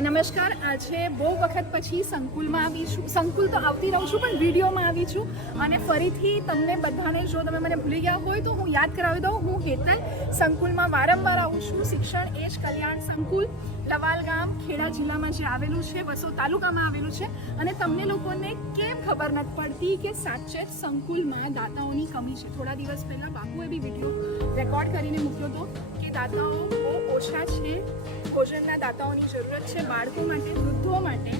નમસ્કાર. આજે બહુ વખત પછી સંકુલમાં આવી છું. સંકુલ તો આવતી રહું છું, પણ વિડીયોમાં આવી છું. અને ફરીથી તમને બધાને, જો તમે મને ભૂલી ગયા હોય તો હું યાદ કરાવી દઉં. હું હેતલ સંકુલમાં વારંવાર આવું છું. શિક્ષણ એજ કલ્યાણ સંકુલ લવાલ ગામ ખેડા જિલ્લામાં જે આવેલું છે, વસો તાલુકામાં આવેલું છે. અને તમને લોકોને કેમ ખબર નથી પડતી કે સાચે જ સંકુલમાં દાતાઓની કમી છે. થોડા દિવસ પહેલાં બાપુએ બી વિડીયો રેકોર્ડ કરીને મૂક્યો હતો કે દાતાઓ બહુ ઓછા છે, ભોજનના દાતાઓની જરૂરત છે, બાળકો માટે, વૃદ્ધો માટે,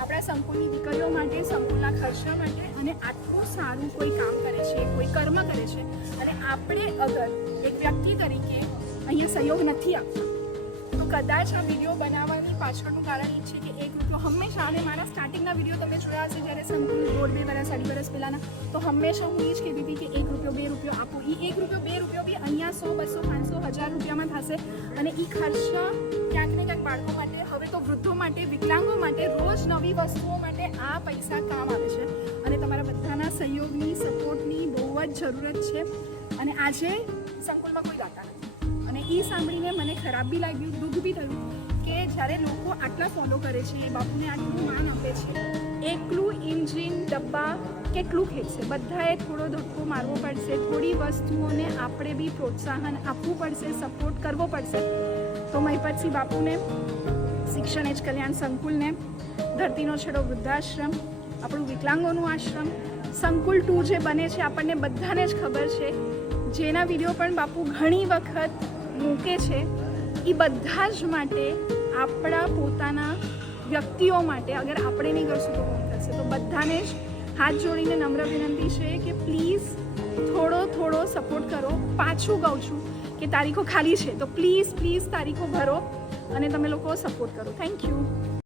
આપણા સંકુલની દીકરીઓ માટે, સંકુલના ખર્ચા માટે. અને આટલું સારું કોઈ કામ કરે છે, કોઈ કર્મ કરે છે, અને આપણે અગર એક વ્યક્તિ તરીકે અહીંયા સહયોગ નથી આપતા તો કદાચ આ વિડીયો બનાવવાની પાછળનું કારણ એ છે કે ₹1 હંમેશા, અને મારા સ્ટાર્ટિંગના વિડીયો તમે જોયા હશે જ્યારે સંકુલ 1.5 વર્ષ 2.5 વર્ષ પહેલાંના, તો હંમેશા હું એ જ કહેતી હતી કે ₹1 2 આપો. એ ₹1 2 બી અહીંયા 100 200 500 1000 રૂપિયામાં થશે. અને એ ખર્ચા ક્યાંક ને ક્યાંક બાળકો માટે, હવે તો વૃદ્ધો માટે, વિકલાંગો માટે, રોજ નવી વસ્તુઓ માટે આ પૈસા કામ આવે છે. અને તમારા બધાના સહયોગની, સપોર્ટની બહુ જ જરૂરત છે. અને આજે સંકુલમાં કોઈ દાતા નથી. અને એ સાંભળીને મને ખરાબ બી લાગ્યું, દુઃખ બી થયું કે જ્યારે લોકો આટલા ફોલો કરે છે, બાપુને આટલું માન આપે છે, એકલું એન્જિન ડબ્બા કેટલું ખેંચશે. બધાએ થોડો ધક્કો મારવો પડશે, થોડી વસ્તુઓને આપણે બી પ્રોત્સાહન આપવું પડશે, સપોર્ટ કરવો પડશે. તો મહિપતસિંહ બાપુને, શિક્ષણ એજ કલ્યાણ સંકુલને, ધરતીનો છેડો વૃદ્ધાશ્રમ, આપણું વિકલાંગોનું આશ્રમ, સંકુલ 2 જે બને છે આપણને બધાને જ ખબર છે, જેના વિડીયો પણ બાપુ ઘણી વખત મૂકે છે. એ બધા જ માટે, આપણા પોતાના વ્યક્તિઓ માટે, અગર આપણે નહીં કરશું તો કોણ કરશે? તો બધાને જ હાથ જોડીને નમ્ર વિનંતી છે કે પ્લીઝ થોડો સપોર્ટ કરો. પાછું કહું છું કે તારીખો ખાલી છે, તો પ્લીઝ તારીખો ભરો અને તમે લોકો સપોર્ટ કરો. Thank you.